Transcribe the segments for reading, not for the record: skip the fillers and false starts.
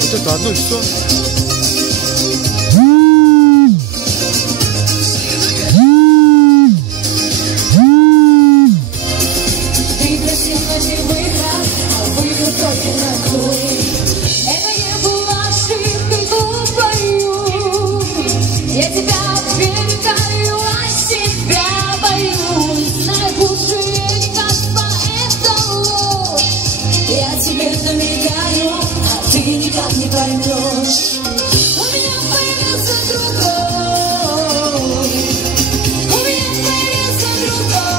Вот это одно и все. Никак не поймешь. У меня появился другой. У меня появился другой.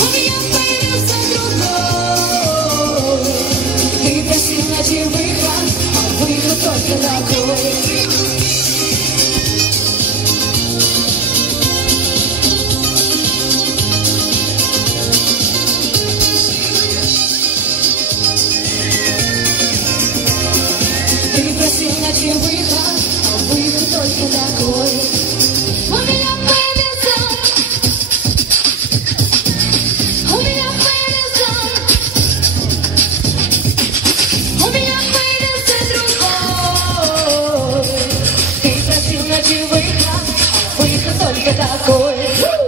У меня появился другой. Ты просил найти выход, а выход только такой. Найти выход, а выход только такой. У меня появился, у меня появился, у меня появился другой. Ты просил найти выход, а выход только такой.